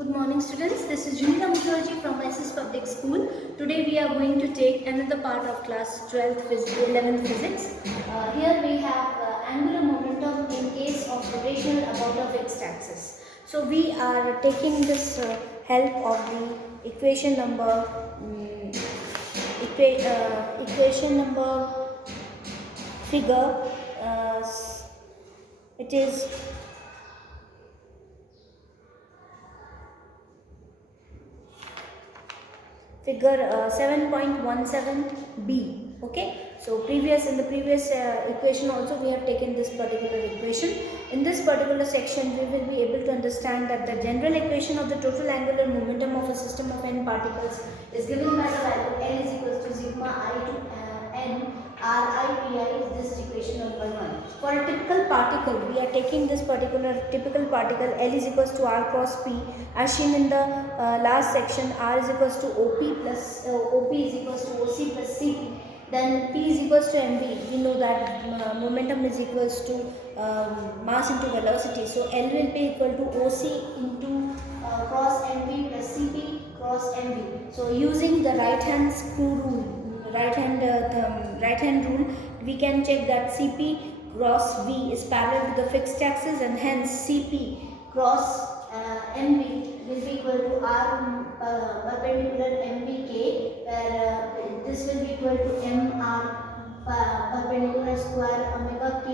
Good morning students, this is Junita Mukherjee from SS Public School. Today we are going to take another part of class 11th physics. Here we have angular momentum in case of rotational about a fixed axis. So we are taking this help of the equation number figure. It is figure 7.17b. Okay, so in the previous equation also we have taken this particular equation. In this particular section we will be able to understand that the general equation of the total angular momentum of a system of n particles is given by the value L is equals to sigma I to n RIPI is this equation number 1. For a typical particle, we are taking this particular typical particle L is equals to R cross P as seen in the last section. R is equals to OP plus OP is equals to OC plus CP. Then P is equals to mv. We know that momentum is equals to mass into velocity. So L will be equal to OC into cross mv plus CP cross mv. So using the right hand screw rule, right hand rule, we can check that CP cross V is parallel to the fixed axis, and hence CP cross MV will be equal to R perpendicular MVK, where this will be equal to MR perpendicular square omega Q,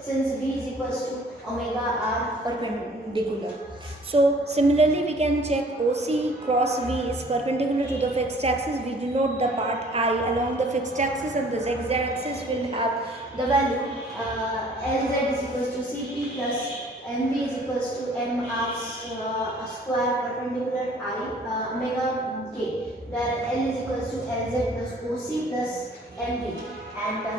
since V is equals to omega R perpendicular. So similarly we can check OC cross V is perpendicular to the fixed axis. We denote the part I along the fixed axis, and the z axis will have the value Lz is equals to Cp plus Mv is equals to Mr square perpendicular I omega K, where L is equals to Lz plus Oc plus Mv, and L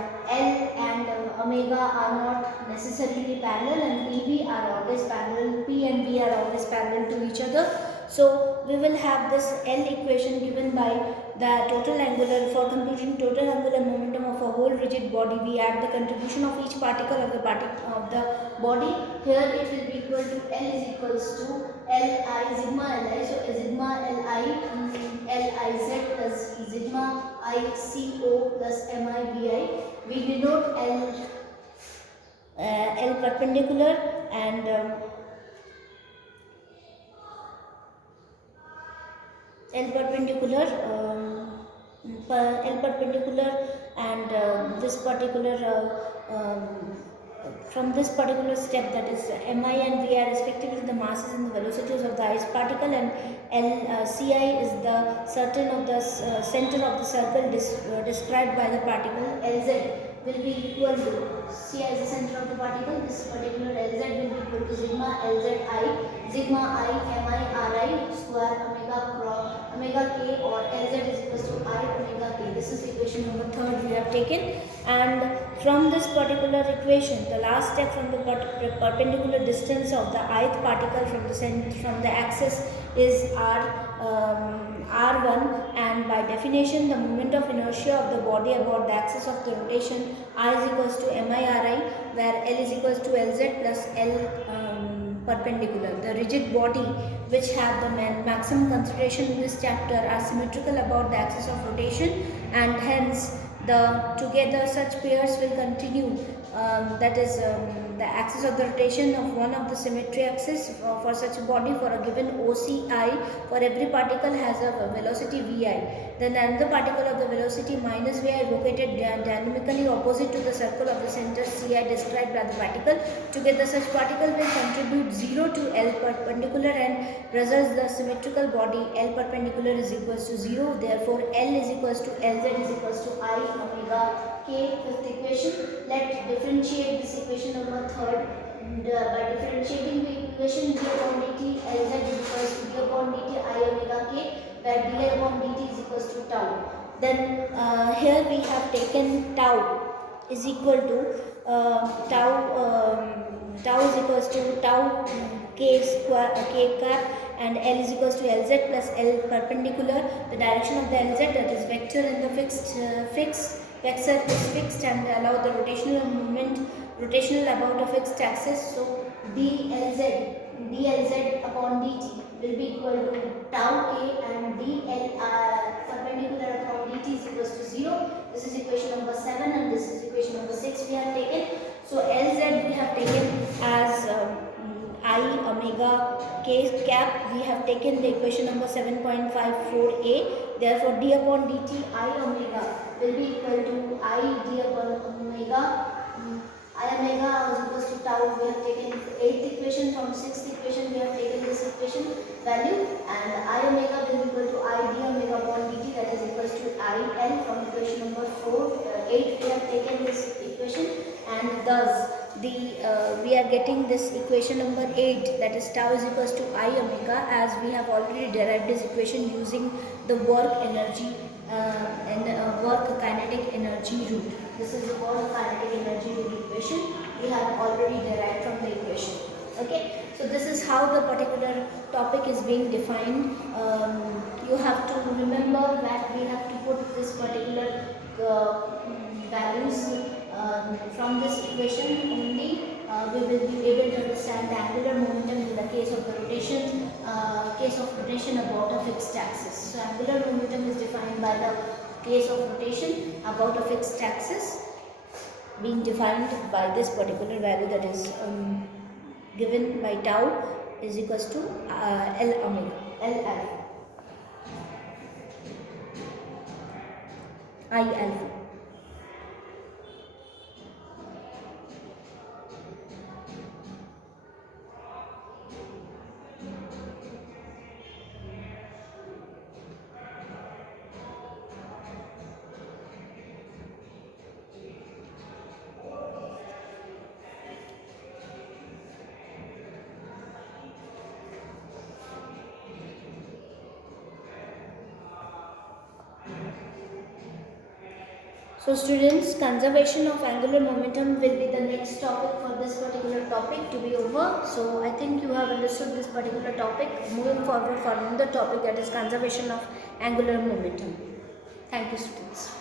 and omega are not necessarily parallel, and PV are always parallel, P and V are always parallel to each other. So we will have this L equation given by the total angular. For computing total angular momentum of a whole rigid body, we add the contribution of each particle of the body. Here it will be equal to L is equals to Li sigma Li. So sigma Li Liz plus sigma ICO plus MIVI. We denote L perpendicular and L perpendicular and this particular from this particular step, that is Mi and Vi are respectively the masses and the velocities of the ice particle, and Ci is the certain of the center of the circle described by the particle. Lz will be equal to Ci is the center of the particle. This particular Lz will be equal to sigma Lzi sigma I Mi Ri square omega K, or Lz is equals to I omega K. This is equation number 3 we have taken, and from this particular equation, the last step from the perpendicular distance of the ith particle from the axis is r1, and by definition the moment of inertia of the body about the axis of the rotation I is equals to MIRI, where L is equals to Lz plus L perpendicular. The rigid body which have the maximum concentration in this chapter are symmetrical about the axis of rotation, and hence together such pairs will continue, that is the axis of the rotation of one of the symmetry axis for such a body for a given OCI. For every particle has a velocity Vi, then another particle of the velocity minus Vi located dynamically opposite to the circle of the center Ci described by the particle. Together such particle will contribute 0 to L perpendicular, and results the symmetrical body L perpendicular is equals to 0. Therefore L is equals to Lz is equals to I omega K. Fifth equation. Let differentiate this equation number 3rd. By differentiating the equation d upon dt, Lz is equals to d upon dt I omega K, where di upon dt is equals to tau. Then here we have taken tau is equal to tau is equals to tau K square K cap, and L is equals to Lz plus L perpendicular. The direction of the Lz, that is vector in the vector is fixed, and allow the rotational movement rotational about a fixed axis. So dLz upon dt will be equal to tau k, and dl perpendicular upon dt is equals to 0. This is equation number 7 and this is equation number 6 we have taken. So Lz we have taken as I omega k cap. We have taken the equation number 7.54a. Therefore d upon dt I omega will be equal to I d upon omega. I omega is equals to tau. We have taken 8th equation. From 6th equation we have taken this equation value, and I omega will be equal to I d omega upon dt, that is equals to I L. From equation number 8 we have taken this equation, and thus we are getting this equation number 8, that is tau is equals to I omega, as we have already derived this equation using the work energy and work kinetic energy rule. This is the work kinetic energy rule equation we have already derived from the equation. Okay, so this is how the particular topic is being defined. You have to remember that we have to put this particular values from this equation only. We will be able to understand the angular momentum in the case of the rotation, about a fixed axis. So angular momentum is defined by the case of rotation about a fixed axis, being defined by this particular value, that is given by tau is equals to L omega, L alpha, I alpha. So students, conservation of angular momentum will be the next topic for this particular topic to be over. So I think you have understood this particular topic. Moving forward for another topic, that is conservation of angular momentum. Thank you students.